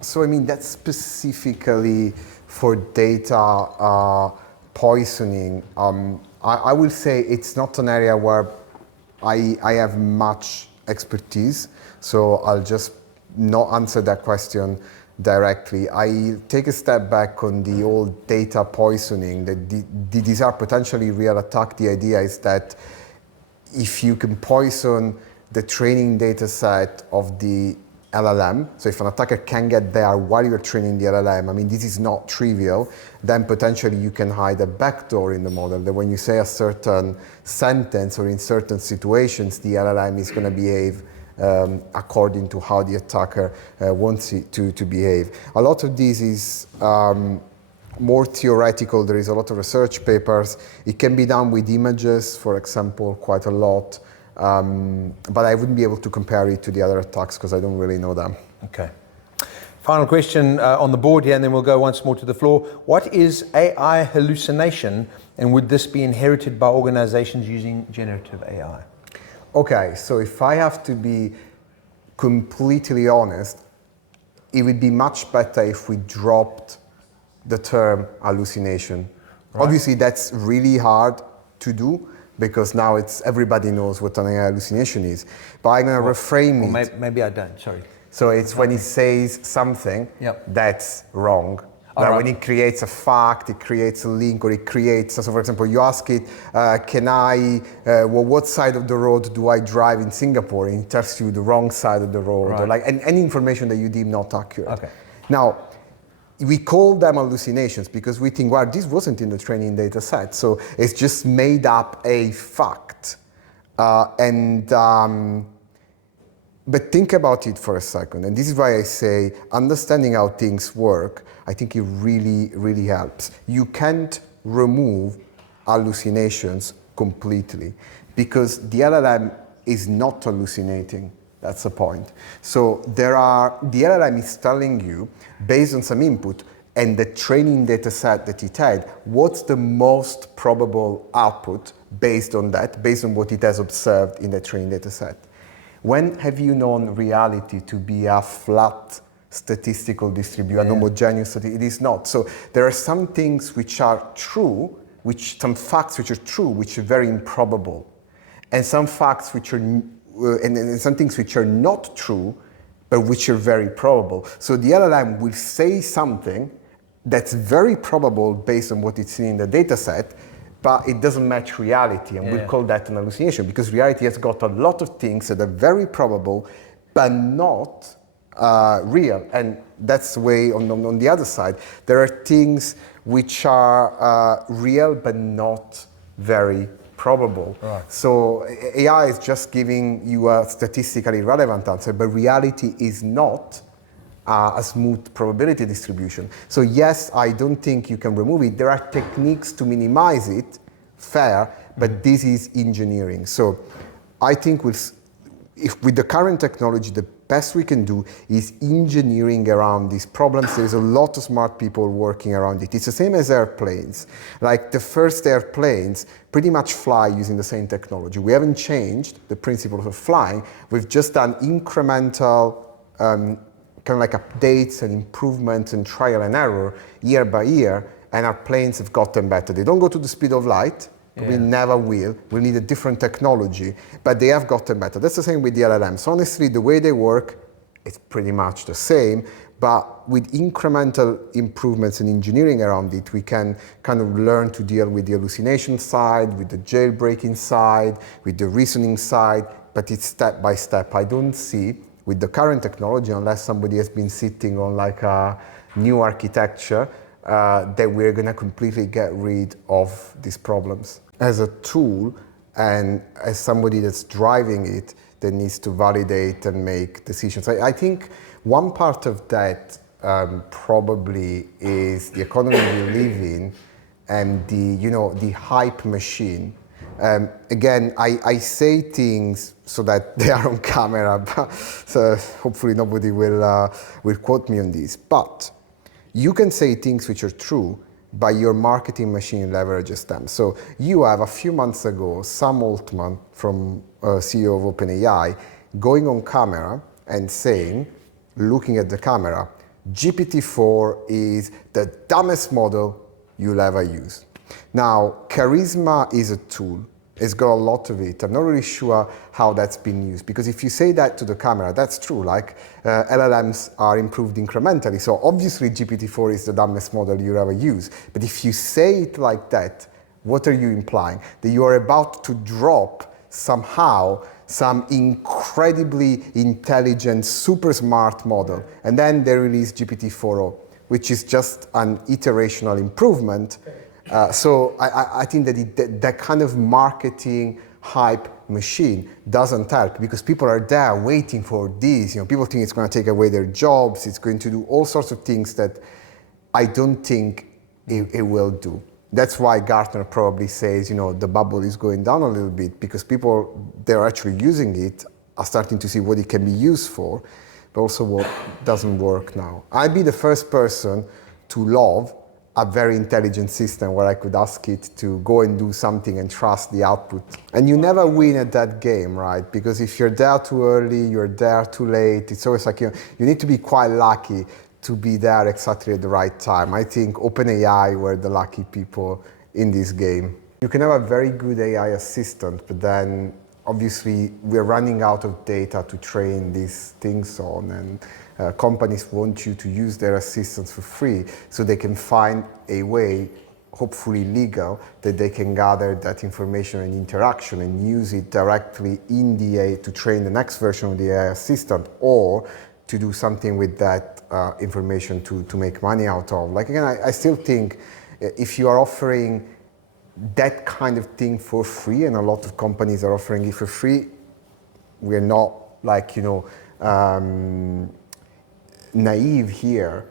So I mean, that's specifically for data poisoning. I will say it's not an area where I have much expertise, so I'll just not answer that question directly. I take a step back on the old data poisoning. These are potentially real attacks. The idea is that if you can poison the training data set of the LLM, so if an attacker can get there while you're training the LLM, I mean, this is not trivial, then potentially you can hide a backdoor in the model that when you say a certain sentence or in certain situations, the LLM is going to behave according to how the attacker wants it to behave. A lot of this is more theoretical. There is a lot of research papers. It can be done with images, for example, quite a lot. But I wouldn't be able to compare it to the other attacks because I don't really know them. Okay. Final question on the board here, and then we'll go once more to the floor. What is AI hallucination, and would this be inherited by organizations using generative AI? Okay, so if I have to be completely honest, it would be much better if we dropped the term hallucination. Right. Obviously, that's really hard to do, because now everybody knows what an AI hallucination is. But I'm going to reframe it. Maybe I don't, sorry. So it's when it says something that's wrong. Like when it creates a fact, it creates a link, or it creates, so for example, you ask it, what side of the road do I drive in Singapore? And it tells you the wrong side of the road, or like any information that you deem not accurate. Okay. Now, we call them hallucinations because we think, well, this wasn't in the training data set, so it's just made up a fact. But think about it for a second, and this is why I say understanding how things work, I think it really, really helps. You can't remove hallucinations completely because the LLM is not hallucinating. That's the point. So the LLM is telling you, based on some input and the training data set that it had, what's the most probable output based on that, based on what it has observed in the training data set. When have you known reality to be a flat statistical distribution, an homogeneous statistical? It is not. So there are some things which are true, some facts which are true, which are very improbable, and some facts which are and some things which are not true, but which are very probable. So the LLM will say something that's very probable based on what it's seen in the data set, but it doesn't match reality, and we'll call that an hallucination, because reality has got a lot of things that are very probable, but not real. And that's the way on the other side. There are things which are real, but not very probable. Right. So AI is just giving you a statistically relevant answer, but reality is not a smooth probability distribution. So yes, I don't think you can remove it. There are techniques to minimize it, fair, but this is engineering. So I think with the current technology, the best we can do is engineering around these problems. There's a lot of smart people working around it. It's the same as airplanes. Like the first airplanes pretty much fly using the same technology. We haven't changed the principles of flying. We've just done incremental kind of like updates and improvements and trial and error year by year, and our planes have gotten better. They don't go to the speed of light. We never will. We need a different technology, but they have gotten better. That's the same with the LLMs. Honestly, the way they work, it's pretty much the same, but with incremental improvements in engineering around it, we can kind of learn to deal with the hallucination side, with the jailbreaking side, with the reasoning side, but it's step by step. I don't see, with the current technology, unless somebody has been sitting on like a new architecture, that we're going to completely get rid of these problems. As a tool, and as somebody that's driving it, that needs to validate and make decisions. I think one part of that probably is the economy we live in, and the hype machine Again, I say things so that they are on camera, so hopefully nobody will quote me on this. But you can say things which are true, but your marketing machine leverages them. So you have a few months ago, Sam Altman, from CEO of OpenAI, going on camera and saying, looking at the camera, GPT-4 is the dumbest model you'll ever use. Now, charisma is a tool. It's got a lot of it. I'm not really sure how that's been used, because if you say that to the camera, that's true. Like LLMs are improved incrementally. So obviously GPT-4 is the dumbest model you ever use. But if you say it like that, what are you implying? That you are about to drop somehow some incredibly intelligent, super smart model, and then they release GPT-4o, which is just an iterational improvement. So I think that that kind of marketing hype machine doesn't help, because people are there waiting for this. People think it's going to take away their jobs. It's going to do all sorts of things that I don't think it will do. That's why Gartner probably says, the bubble is going down a little bit, because people, they're actually using it, are starting to see what it can be used for, but also what doesn't work now. I'd be the first person to love a very intelligent system where I could ask it to go and do something and trust the output. And you never win at that game, right? Because if you're there too early, you're there too late, it's always like, you need to be quite lucky to be there exactly at the right time. I think OpenAI were the lucky people in this game. You can have a very good AI assistant, but then obviously we're running out of data to train these things on, and companies want you to use their assistants for free so they can find a way, hopefully legal, that they can gather that information and interaction and use it directly in the AI to train the next version of the AI assistant, or to do something with that information to make money out of. Like, again, I still think if you are offering that kind of thing for free, and a lot of companies are offering it for free, we're not like, naive here.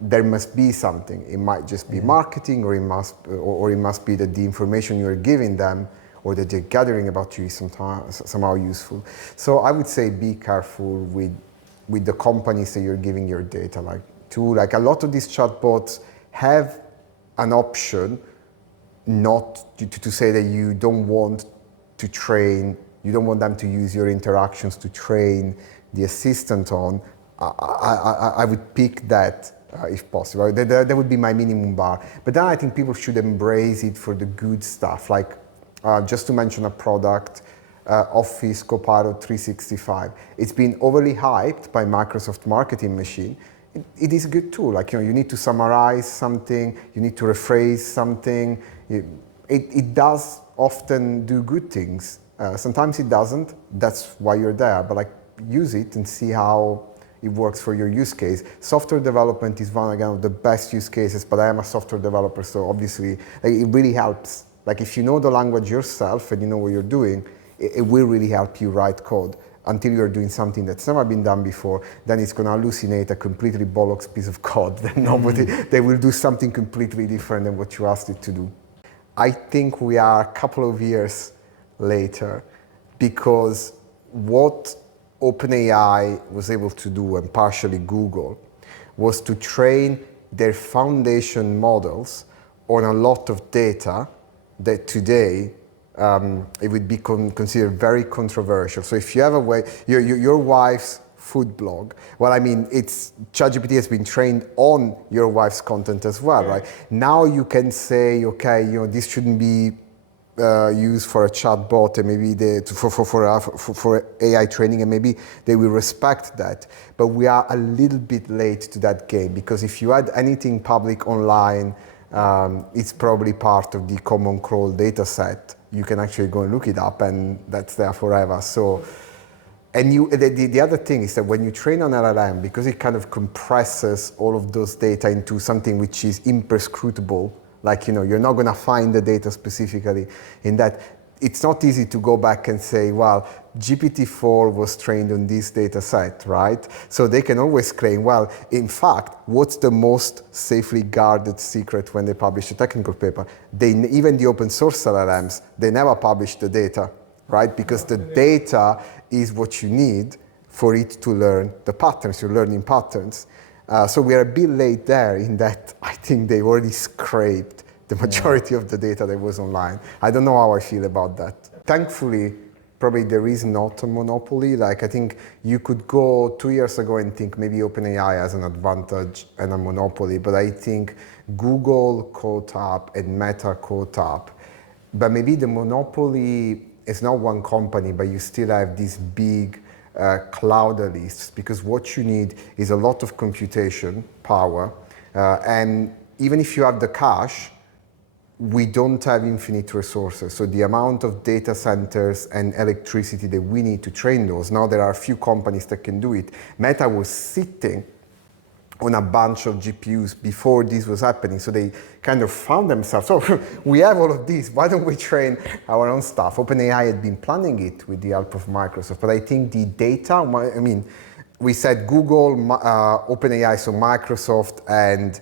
There must be something. It might just be marketing, or it must be that the information you're giving them or that they're gathering about you is somehow useful. So I would say be careful with the companies that you're giving your data. Like a lot of these chatbots have an option not to say that you don't want them to use your interactions to train the assistant on. I would pick that if possible. That would be my minimum bar. But then I think people should embrace it for the good stuff. Like, just to mention a product, Office Copilot 365. It's been overly hyped by Microsoft Marketing Machine. It is a good tool. Like, you need to summarize something, you need to rephrase something. It does often do good things. Sometimes it doesn't. That's why you're there. But use it and see how it works for your use case. Software development is one, again, of the best use cases, but I am a software developer, so obviously it really helps. Like, if you know the language yourself and you know what you're doing, it will really help you write code until you're doing something that's never been done before. Then it's going to hallucinate a completely bollocks piece of code that they will do something completely different than what you asked it to do. I think we are a couple of years later, because what OpenAI was able to do, and partially Google, was to train their foundation models on a lot of data that today it would be considered very controversial. So if you have a way, your wife's food blog, well, I mean, ChatGPT has been trained on your wife's content as well, right? Now you can say, okay, this shouldn't be used for a chatbot, and maybe for AI training, and maybe they will respect that. But we are a little bit late to that game, because if you add anything public online, it's probably part of the common crawl data set. You can actually go and look it up, and that's there forever. So, and the other thing is that when you train on LLM, because it kind of compresses all of those data into something which is imperscrutable, like, you're not going to find the data specifically in that, it's not easy to go back and say, well, GPT-4 was trained on this data set, right? So they can always claim, well, in fact, what's the most safely guarded secret when they publish a technical paper? Even the open source LLMs, they never publish the data, right? Because the data is what you need for it to learn the patterns, your learning patterns. So we are a bit late there in that I think they already scraped the majority of the data that was online. I don't know how I feel about that. Thankfully, probably there is not a monopoly. Like I think you could go 2 years ago and think maybe OpenAI has an advantage and a monopoly, but I think Google caught up and Meta caught up. But maybe the monopoly is not one company, but you still have these big cloud lists, because what you need is a lot of computation power, and even if you have the cache, we don't have infinite resources. So the amount of data centers and electricity that we need to train those, now there are a few companies that can do it. Meta was sitting on a bunch of GPUs before this was happening. So they kind of found themselves, so we have all of this, why don't we train our own stuff? OpenAI had been planning it with the help of Microsoft, but I think the data, I mean, we said Google, OpenAI, so Microsoft and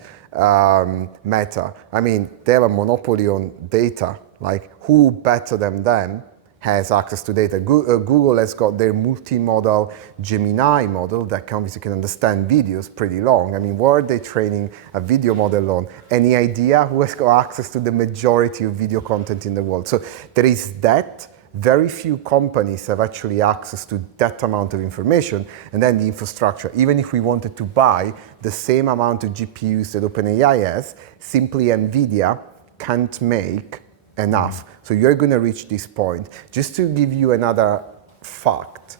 Meta. I mean, they have a monopoly on data. Like, who better than them has access to data? Google has got their multimodal Gemini model that obviously can understand videos pretty long. I mean, what are they training a video model on? Any idea who has got access to the majority of video content in the world? So there is that. Very few companies have actually access to that amount of information, and then the infrastructure. Even if we wanted to buy the same amount of GPUs that OpenAI has, simply NVIDIA can't make enough. So you're going to reach this point. Just to give you another fact,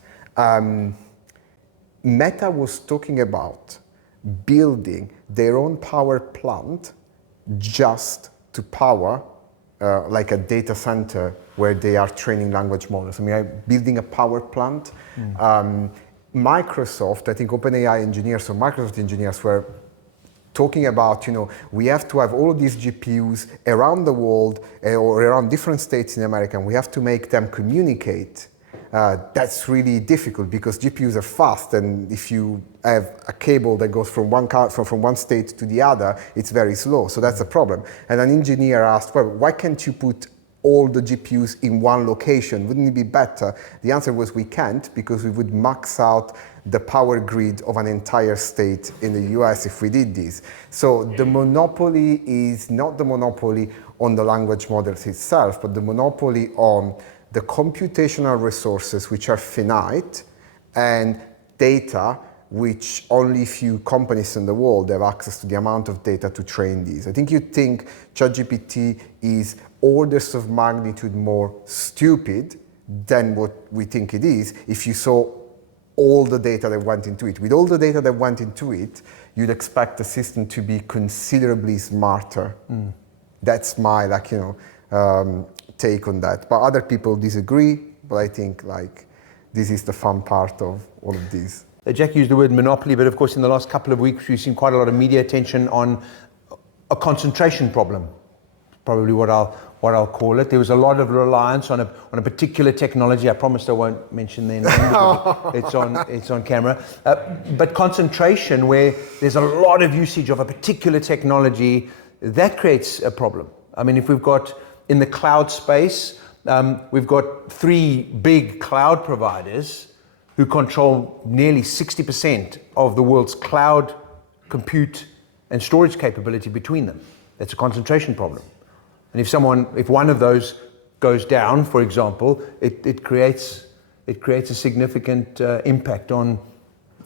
Meta was talking about building their own power plant just to power like a data center where they are training language models. I mean, building a power plant. Microsoft, I think OpenAI engineers or Microsoft engineers were talking about, we have to have all of these GPUs around the world or around different states in America, and we have to make them communicate. That's really difficult because GPUs are fast, and if you have a cable that goes from one state to the other, it's very slow. So that's a problem. And an engineer asked, well, why can't you put all the GPUs in one location? Wouldn't it be better? The answer was we can't, because we would max out the power grid of an entire state in the US if we did this. So the monopoly is not the monopoly on the language models itself, but the monopoly on the computational resources, which are finite, and data, which only few companies in the world have access to the amount of data to train these. I think you'd think ChatGPT is orders of magnitude more stupid than what we think it is if you saw all the data that went into it. With all the data that went into it, you'd expect the system to be considerably smarter. That's my take on that. But other people disagree, but I think this is the fun part of all of this. Jack used the word monopoly, but of course in the last couple of weeks we've seen quite a lot of media attention on a concentration problem, probably what I'll call it. There was a lot of reliance on a particular technology. I promised I won't mention their name. It's on camera. But concentration, where there's a lot of usage of a particular technology, that creates a problem. I mean, if we've got in the cloud space, we've got 3 big cloud providers who control nearly 60% of the world's cloud, compute, and storage capability between them. That's a concentration problem. And if one of those goes down, for example, it creates a significant impact on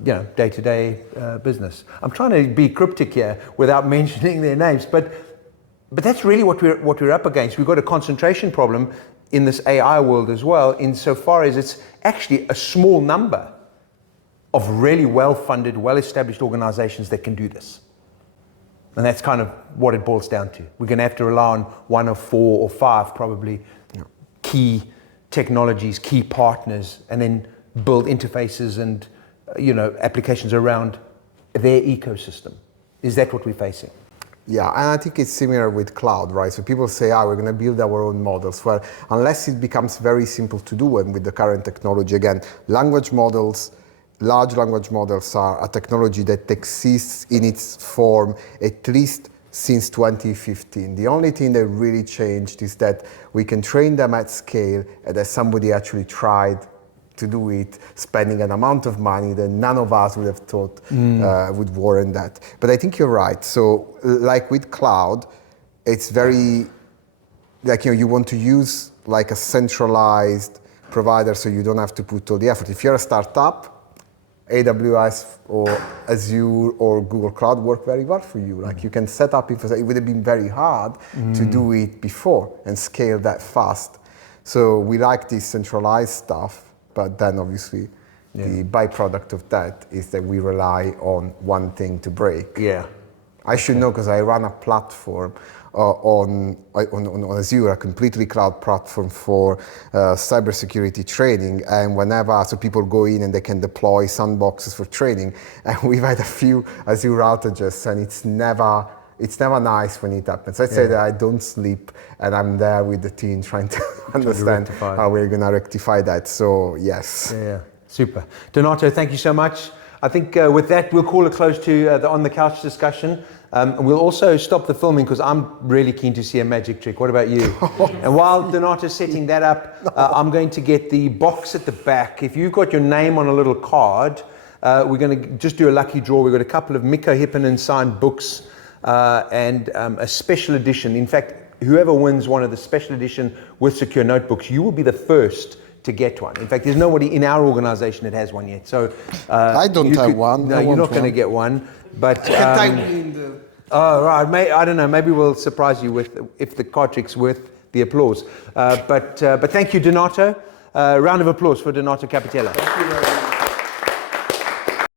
day-to-day business. I'm trying to be cryptic here without mentioning their names, but that's really what we're up against. We've got a concentration problem in this AI world as well, insofar as it's actually a small number of really well-funded, well-established organizations that can do this. And that's kind of what it boils down to. We're going to have to rely on 1 or 4 or 5 probably key technologies, key partners, and then build interfaces and applications around their ecosystem. Is that what we're facing? Yeah, and I think it's similar with cloud, right? So people say, we're going to build our own models. Well, unless it becomes very simple to do, and with the current technology, again, language models, large language models are a technology that exists in its form at least since 2015. The only thing that really changed is that we can train them at scale, and that somebody actually tried to do it, spending an amount of money that none of us would have thought would warrant that. But I think you're right. So, like with cloud, it's very, like, you want to use like a centralized provider so you don't have to put all the effort. If you're a startup, AWS or Azure or Google Cloud work very well for you. Like, you can set up infrastructure. It would have been very hard to do it before and scale that fast. So we like this centralized stuff. But then obviously the byproduct of that is that we rely on one thing to break. Yeah. I should know because I run a platform on Azure, a completely cloud platform for cybersecurity training. And whenever, so people go in and they can deploy sandboxes for training. And we've had a few Azure outages, and it's never nice when it happens. I say that I don't sleep, and I'm there with the team trying to understand how we're going to rectify that. So, yes. Yeah, super. Donato, thank you so much. I think with that, we'll call it close to the On the Couch discussion. And we'll also stop the filming because I'm really keen to see a magic trick. What about you? And while Donato's setting that up, I'm going to get the box at the back. If you've got your name on a little card, we're going to just do a lucky draw. We've got a couple of Mikko Hipponen signed books and a special edition. In fact, whoever wins one of the special edition WithSecure notebooks, you will be the first to get one. In fact, there's nobody in our organization that has one yet. So I don't have one. No, you're not going to get one. But oh, right. I don't know. Maybe we'll surprise you with if the card trick's worth the applause. But thank you, Donato. Round of applause for Donato Capitella. Thank you very much.